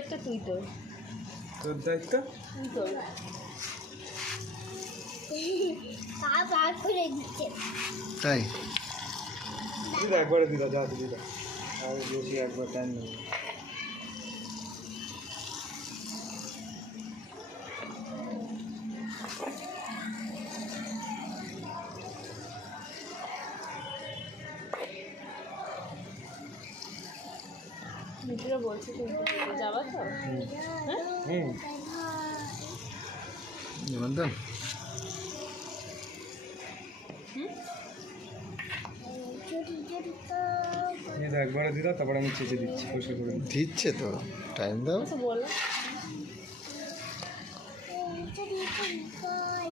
দায়িত্ব তুই তোর। তোর দায়িত্ব তুই তোর। তাই দিদা একবারে দিদা যা দিদা আর বেশি একবার টাইম নেই। মিত্র বলছে তুমি যাবা তো? হ্যাঁ নিমন্ত্রণ দিদা একবারে দিদা তারপর আমি চেঁচে দিচ্ছি পরিষ্কার করে দিচ্ছে তো টাইম দাও বলো